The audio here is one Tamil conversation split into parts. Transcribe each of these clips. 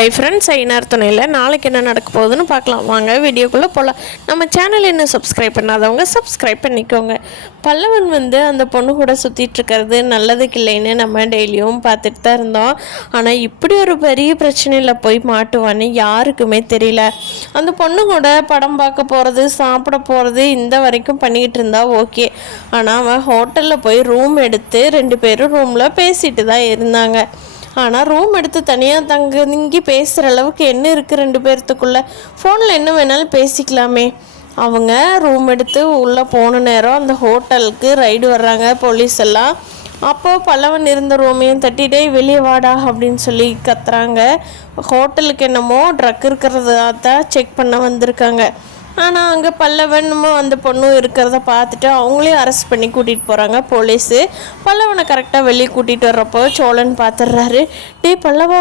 ஹை ஃப்ரெண்ட்ஸ், ஐநார் துணையில் நாளைக்கு என்ன நடக்க போகுதுன்னு பார்க்கலாம். வாங்க வீடியோக்குள்ளே போகலாம். நம்ம சேனல் இன்னும் சப்ஸ்கிரைப் பண்ணாதவங்க சப்ஸ்கிரைப் பண்ணிக்கோங்க. பல்லவன் அந்த பொண்ணு கூட சுற்றிட்டுருக்கிறது நல்லதுக்கு இல்லைன்னு நம்ம டெய்லியும் பார்த்துட்டு தான் இருந்தோம். ஆனால் இப்படி ஒரு பெரிய பிரச்சனையில் போய் மாட்டுவான்னு யாருக்குமே தெரியல. அந்த பொண்ணு கூட படம் பார்க்க போகிறது, சாப்பிட போகிறது இந்த வரைக்கும் பண்ணிக்கிட்டு இருந்தா ஓகே. ஆனால் அவன் ஹோட்டலில் போய் ரூம் எடுத்து 2 பேரும் ரூமில் பேசிட்டு தான் இருந்தாங்க. ஆனால் ரூம் எடுத்து தனியாக தங்கி பேசுகிற அளவுக்கு என்ன இருக்குது 2 பேர்த்துக்குள்ளே? ஃபோனில் என்ன வேணாலும் பேசிக்கலாமே. அவங்க ரூம் எடுத்து உள்ளே போன நேரம் அந்த ஹோட்டலுக்கு ரைடு வர்றாங்க போலீஸ் எல்லாம். அப்போது பல்லவன் இருந்த ரூமையும் தட்டிட்டே வெளியே வாடா அப்படின்னு சொல்லி கத்துறாங்க. ஹோட்டலுக்கு என்னமோ ட்ரக் இருக்கிறதா தான் செக் பண்ண வந்திருக்காங்க. ஆனால் அங்கே பல்லவனுமோ அந்த பொண்ணும் இருக்கிறத பார்த்துட்டு அவங்களையும் அரெஸ்ட் பண்ணி கூட்டிகிட்டு போகிறாங்க போலீஸு. பல்லவனை கரெக்டாக வெளியே கூட்டிகிட்டு வர்றப்போ சோழன் பார்த்துடுறாரு. டே பல்லவா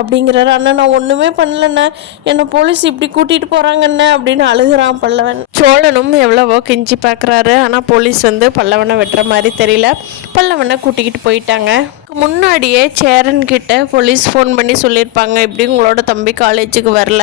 அப்படிங்கிறாரு. அண்ணா நான் ஒன்றுமே பண்ணலண்ணே, என்னை போலீஸ் இப்படி கூட்டிகிட்டு போகிறாங்கண்ணே அப்படின்னு அழுகிறான் பல்லவன். சோழனும் எவ்வளவோ கெஞ்சி பார்க்குறாரு. ஆனால் போலீஸ் பல்லவனை வெட்டுற மாதிரி தெரியல. பல்லவனை கூட்டிக்கிட்டு போயிட்டாங்க. முன்னாடியே சேரன்கிட்ட போலீஸ் ஃபோன் பண்ணி சொல்லியிருப்பாங்க, இப்படி உங்களோட தம்பி காலேஜுக்கு வரல,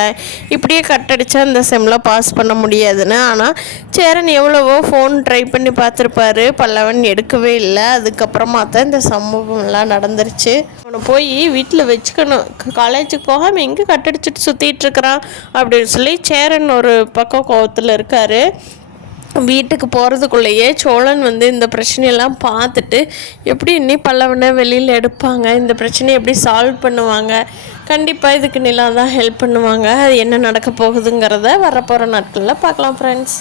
இப்படியே கட்டடிச்சா இந்த செம்மில் பாஸ் பண்ண முடியாதுன்னு. ஆனால் சேரன் எவ்வளவோ ஃபோன் ட்ரை பண்ணி பார்த்துருப்பாரு, பல்லவன் எடுக்கவே இல்லை. அதுக்கப்புறமா தான் இந்த சம்பவம்லாம் நடந்துருச்சு. அவனை போய் வீட்டில் வச்சுக்கணும், காலேஜுக்கு போகாமல் எங்கே கட்டடிச்சிட்டு சுற்றிட்டு இருக்கிறான் அப்படின்னு சொல்லி சேரன் ஒரு பக்கம் கோவத்தில் இருக்கார். வீட்டுக்கு போகிறதுக்குள்ளேயே சோழன் இந்த பிரச்சனையெல்லாம் பார்த்துட்டு எப்படி இன்னி பல்லவனை வெளியில் எடுப்பாங்க, இந்த பிரச்சனையை எப்படி சால்வ் பண்ணுவாங்க, கண்டிப்பாக இதுக்கு நிலா தான் ஹெல்ப் பண்ணுவாங்க. அது என்ன நடக்க போகுதுங்கிறத வரப்போகிற நாட்களில் பார்க்கலாம் ஃப்ரெண்ட்ஸ்.